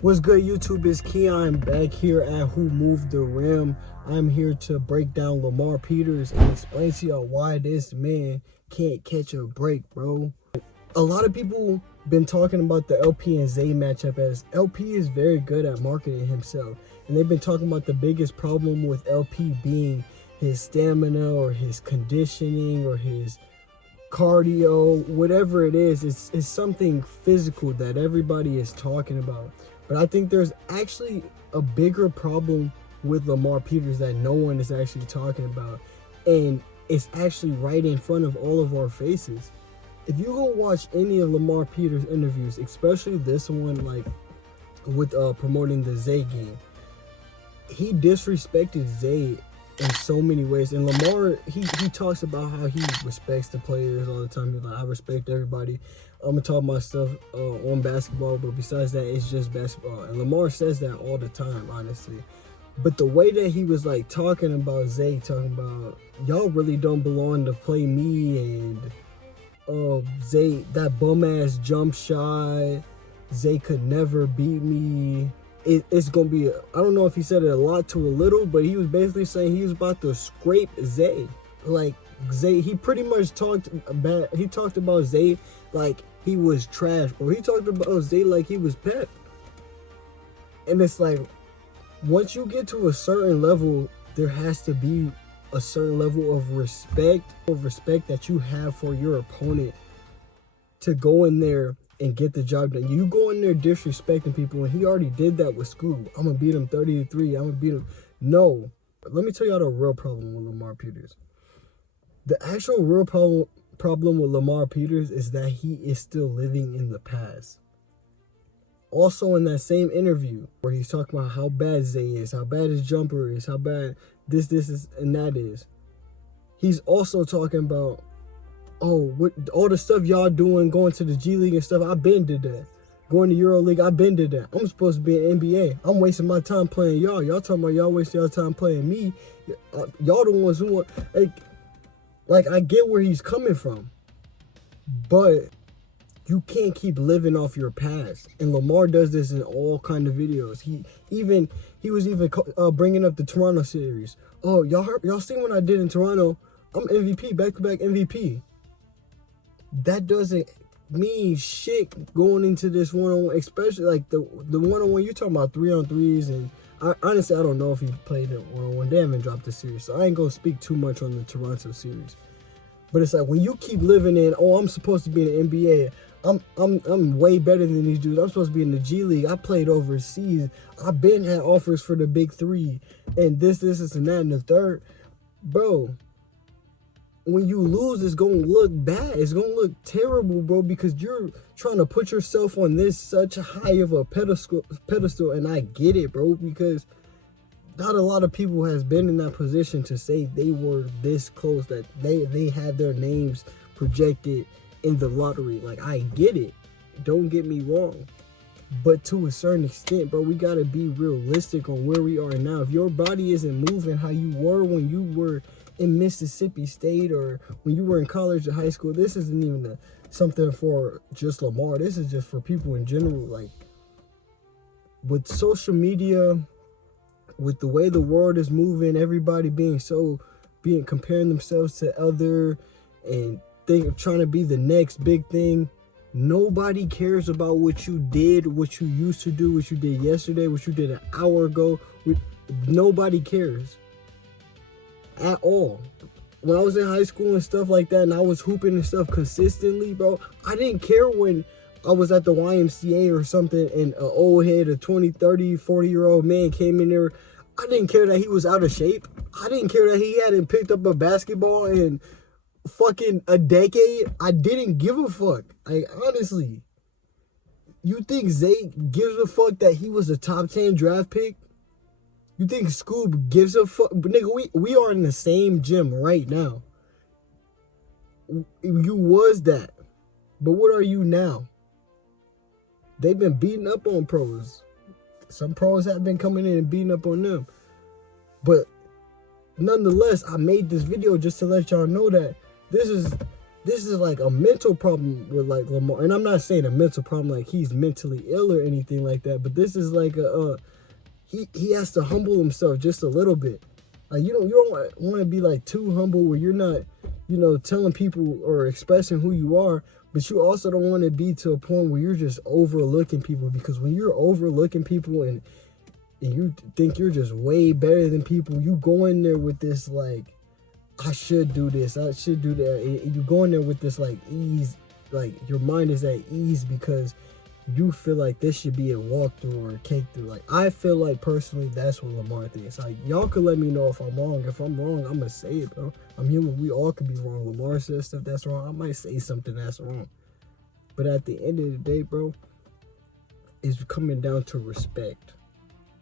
What's good, YouTube? It's Keon back here at Who Moved the Rim. I'm here to break down Lamar Peters and explain to y'all why this man can't catch a break, bro. A lot of people been talking about the LP and Zay matchup, as LP is very good at marketing himself. And they've been talking about the biggest problem with LP being his stamina or his conditioning or his cardio, whatever it is. It's something physical that everybody is talking about. But I think there's actually a bigger problem with Lamar Peters that no one is actually talking about. And it's actually right in front of all of our faces. If you go watch any of Lamar Peters' interviews, especially this one, like with promoting the Zay game, he disrespected Zay in so many ways. And Lamar, he talks about how he respects the players all the time. He's like, I respect everybody. I'm gonna talk my stuff on basketball, but besides that, it's just basketball. And Lamar says that all the time, honestly. But the way that he was like talking about Zay, talking about y'all really don't belong to play me, and Zay, that bum ass jump shot, Zay could never beat me. It's gonna be, I don't know if he said it a lot to a little, but he was basically saying he was about to scrape Zay. Like Zay, he pretty much talked about Zay like he was trash, or he talked about Zay like he was Pep. And it's like, once you get to a certain level, there has to be a certain level of respect that you have for your opponent to go in there and get the job done. You go in there disrespecting people, and he already did that with Scoob. I'm gonna beat him 30-3. I'm gonna beat him. No. Let me tell y'all the real problem with Lamar Peters. The actual real problem with Lamar Peters is that he is still living in the past. Also, in that same interview where he's talking about how bad Zay is, how bad his jumper is, how bad this is, and that is, he's also talking about, oh, what all the stuff y'all doing, going to the G League and stuff, I've been did that. Going to Euro League, I've been did that. I'm supposed to be in NBA. I'm wasting my time playing y'all. Y'all talking about y'all wasting y'all time playing me. Y'all the ones who want, like, I get where he's coming from, but you can't keep living off your past. And Lamar does this in all kind of videos. He was even bringing up the Toronto series. Oh, y'all seen what I did in Toronto? I'm MVP, back-to-back MVP. That doesn't mean shit going into this one-on-one, especially like the one-on-one. You're talking about 3-on-3s, and honestly, I don't know if he played it one-on-one. They haven't dropped the series, so I ain't gonna speak too much on the Toronto series. But it's like, when you keep living in, oh, I'm supposed to be in the NBA. I'm way better than these dudes. I'm supposed to be in the G League. I played overseas. I've been had offers for the big three, and this, and that, and the third. Bro, when you lose, it's gonna look bad. It's gonna look terrible, bro, because you're trying to put yourself on this such high of a pedestal, and I get it, bro, because not a lot of people has been in that position to say they were this close, that they had their names projected in the lottery. Like, I get it, don't get me wrong, but to a certain extent, bro, we gotta be realistic on where we are now. If your body isn't moving how you were when you were in Mississippi State or when you were in college or high school, this isn't even something for just Lamar. This is just for people in general. Like, with social media, with the way the world is moving, everybody being comparing themselves to other and trying to be the next big thing. Nobody cares about what you did, what you used to do, what you did yesterday, what you did an hour ago. Nobody cares at all. When I was in high school and stuff like that, and I was hooping and stuff consistently, bro, I didn't care when I was at the YMCA or something and an old head, a 20, 30, 40-year-old man came in there. I didn't care that he was out of shape. I didn't care that he hadn't picked up a basketball in fucking a decade. I didn't give a fuck. Like, honestly, you think Zay gives a fuck that he was a top 10 draft pick? You think Scoob gives a fuck? Nigga, we are in the same gym right now. You was that, but what are you now? They've been beating up on pros. Some pros have been coming in and beating up on them. But nonetheless, I made this video just to let y'all know that this this is like a mental problem with like Lamar. And I'm not saying a mental problem like he's mentally ill or anything like that, but this is like he has to humble himself just a little bit. Like you don't want to be like too humble where you're not, telling people or expressing who you are, but you also don't want to be to a point where you're just overlooking people, because when you're overlooking people and you think you're just way better than people, you go in there with this like, I should do this, I should do that. And you go in there with this like ease, like your mind is at ease because you feel like this should be a walkthrough or a cake through. Like I feel like personally that's what Lamar thinks. Like y'all could let me know if I'm wrong. If I'm wrong, I'm gonna say it, bro. I'm human. We all could be wrong. Lamar says stuff that's wrong. I might say something that's wrong. But at the end of the day, bro, it's coming down to respect.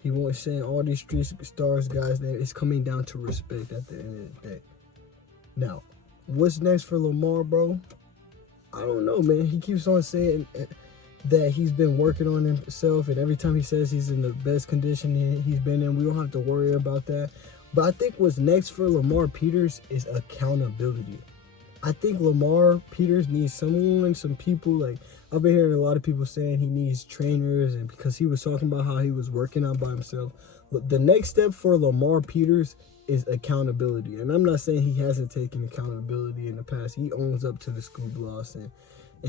He won't say all these street stars guys there. It's coming down to respect at the end of the day. Now, what's next for Lamar, bro? I don't know, man. He keeps on saying that he's been working on himself, and every time he says he's in the best condition he's been in, we don't have to worry about that. But I think what's next for Lamar Peters is accountability. I think Lamar Peters needs some people, like I've been hearing a lot of people saying he needs trainers, and because he was talking about how he was working out by himself. Look, the next step for Lamar Peters is accountability. And I'm not saying he hasn't taken accountability in the past. He owns up to the scoop loss and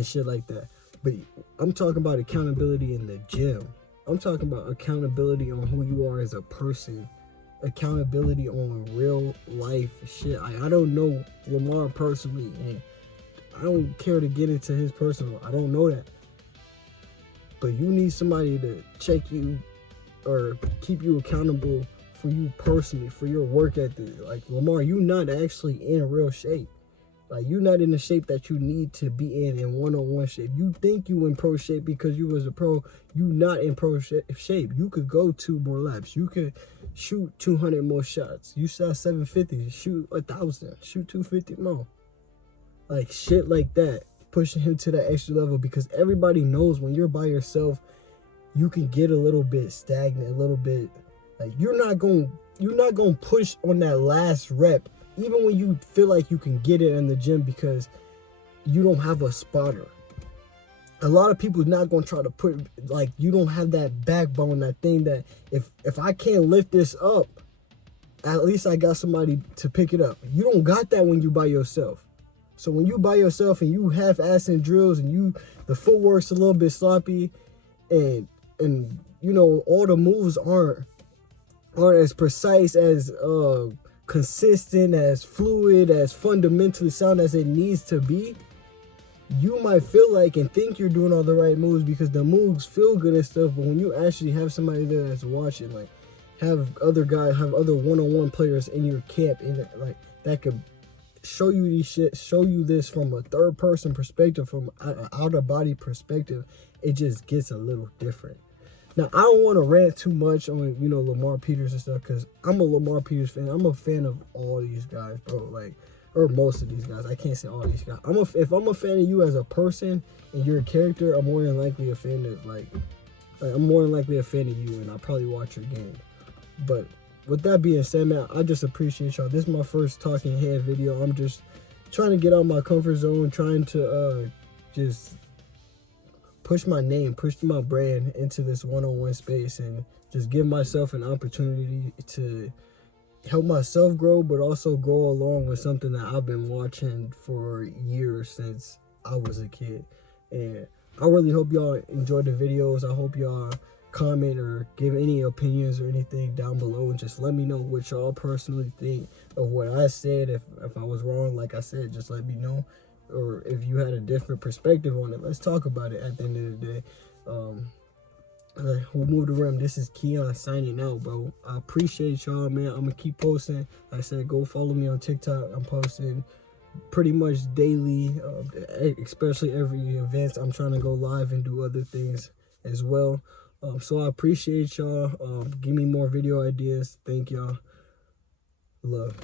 shit like that. But I'm talking about accountability in the gym. I'm talking about accountability on who you are as a person. Accountability on real life shit. I don't know Lamar personally, and I don't care to get into his personal. I don't know that. But you need somebody to check you or keep you accountable for you personally, for your work ethic. Like Lamar, you not actually in real shape. Like you're not in the shape that you need to be in one-on-one shape. You think you in pro shape because you was a pro. You not in pro shape. You could go 2 more laps. You could shoot 200 more shots. You shot 750. Shoot 1,000. Shoot 250 more. Like shit like that. Pushing him to that extra level, because everybody knows when you're by yourself, you can get a little bit stagnant, a little bit like you're not going to push on that last rep, even when you feel like you can get it in the gym, because you don't have a spotter. A lot of people not going to try to put, like, you don't have that backbone, that thing that if I can't lift this up, at least I got somebody to pick it up. You don't got that when you by yourself. So when you by yourself and you half-assing drills and the footwork's a little bit sloppy, and all the moves aren't as precise, as consistent, as fluid, as fundamentally sound as it needs to be, you might feel like and think you're doing all the right moves because the moves feel good and stuff, but when you actually have somebody there that's watching, like have other one-on-one players in your camp, and like that could show you these shit, show you this from a third-person perspective, from an outer-body perspective, it just gets a little different. Now, I don't want to rant too much on, Lamar Peters and stuff, because I'm a Lamar Peters fan. I'm a fan of all these guys, bro. Like, or most of these guys. I can't say all these guys. If I'm a fan of you as a person and you're a character, I'm more than likely a fan of, I'm more than likely a fan of you, and I'll probably watch your game. But with that being said, man, I just appreciate y'all. This is my first talking head video. I'm just trying to get out of my comfort zone, trying to just push my name, push my brand into this one-on-one space, and just give myself an opportunity to help myself grow, but also grow along with something that I've been watching for years since I was a kid. And I really hope y'all enjoyed the videos. I hope y'all comment or give any opinions or anything down below, and just let me know what y'all personally think of what I said. If I was wrong, like I said, just let me know. Or if you had a different perspective on it, let's talk about it at the end of the day. Who moved the rim? This is Keon signing out, bro. I appreciate y'all, man. I'm gonna keep posting. Like I said, go follow me on TikTok. I'm posting pretty much daily, especially every event. I'm trying to go live and do other things as well. So I appreciate y'all. Give me more video ideas. Thank y'all. Love.